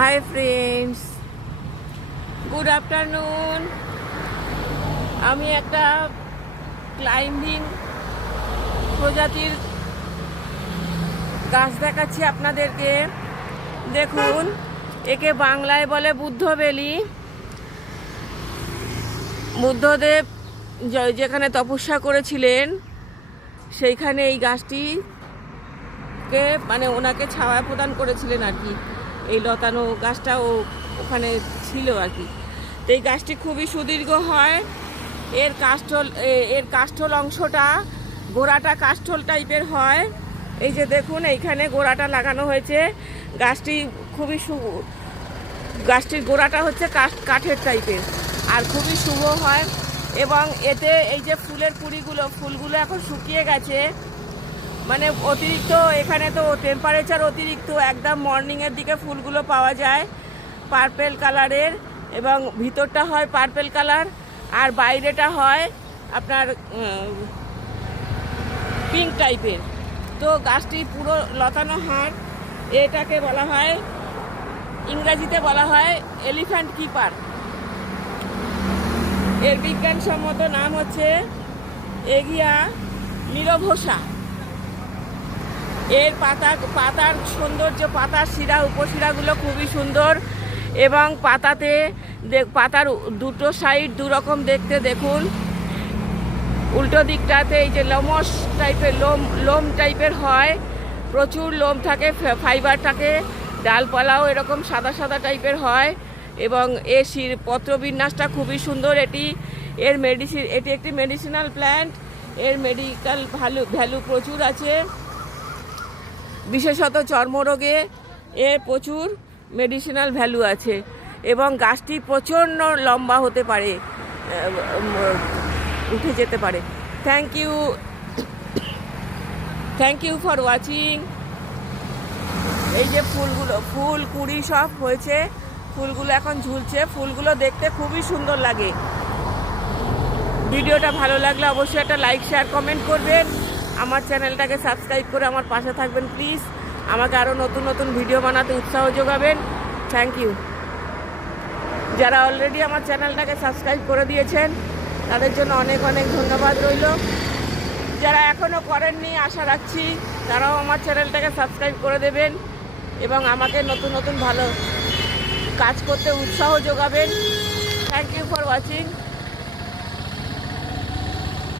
Hi friends, good afternoon. আমি একটা climbing প্রজাতির গাছ দেখাচ্ছি আপনাদেরকে। দেখুন, একে বাংলায় বলে বুদ্ধবেলি। বুদ্ধদেব যেখানে তপস্যা করেছিলেন সেইখানে এই গাছটিকে ওনাকে ছায়া প্রদান করেছিলেন আর কি। এই লতানো গাছটা ওখানে ছিল আর কি। তো এই গাছটি খুবই সুদীর্ঘ হয়। এর কাষ্ঠল অংশটা, গোড়াটা কাষ্ঠল টাইপের হয়। এই যে দেখুন, এইখানে গোড়াটা লাগানো হয়েছে। গাছটির গোড়াটা হচ্ছে কাঠের টাইপের আর খুবই শুভ হয়। এবং এতে এই যে ফুলগুলো এখন শুকিয়ে গেছে, অতিরিক্ত এখানে তো টেম্পারেচার অতিরিক্ত, একদম মর্নিংয়ের দিকে ফুলগুলো পাওয়া যায় পার্পেল কালারের, এবং ভিতরটা হয় পার্পেল কালার আর বাইরেটা হয় আপনার পিঙ্ক টাইপের। তো গাছটি পুরো লতানো হাড়। এটাকে বলা হয়, ইংরেজিতে বলা হয় এলিফ্যান্ট কিপার। এর বিজ্ঞানসম্মত নাম হচ্ছে এগিয়া নিরভসা। এর পাতার সৌন্দর্য, পাতার শিরা উপশিরাগুলো খুবই সুন্দর, এবং পাতার দুটো সাইড দুরকম দেখতে। দেখুন, উল্টো দিকটাতে এই যে লোমশ টাইপের লোম টাইপের হয়, প্রচুর লোম থাকে, ফাইবার থাকে, ডালপালাও এরকম সাদা সাদা টাইপের হয়। এবং এর পত্রবিন্যাসটা খুবই সুন্দর। এটি একটি মেডিসিনাল প্ল্যান্ট। এর মেডিকেল ভ্যালু প্রচুর আছে, বিশেষত চর্মরোগে এর প্রচুর মেডিসিনাল ভ্যালু আছে। এবং গাছটি প্রচণ্ড লম্বা হতে পারে, উঠে যেতে পারে। Thank you for watching. এই যে ফুল কুড়ি সব হয়েছে, ফুলগুলো এখন ঝুলছে। ফুলগুলো দেখতে খুবই সুন্দর লাগে। ভিডিওটা ভালো লাগলে অবশ্যই একটা লাইক, শেয়ার, কমেন্ট করবেন। আমার চ্যানেলটাকে সাবস্ক্রাইব করে আমার পাশে থাকবেন প্লিজ। আমাকে আরও নতুন নতুন ভিডিও বানাতে উৎসাহ যোগাবেন। Thank you. যারা অলরেডি আমার চ্যানেলটাকে সাবস্ক্রাইব করে দিয়েছেন তাদের জন্য অনেক অনেক ধন্যবাদ রইল। যারা এখনও করেননি, আশা রাখছি তারাও আমার চ্যানেলটাকে সাবস্ক্রাইব করে দেবেন এবং আমাকে নতুন নতুন ভালো কাজ করতে উৎসাহ যোগাবেন। Thank you for watching.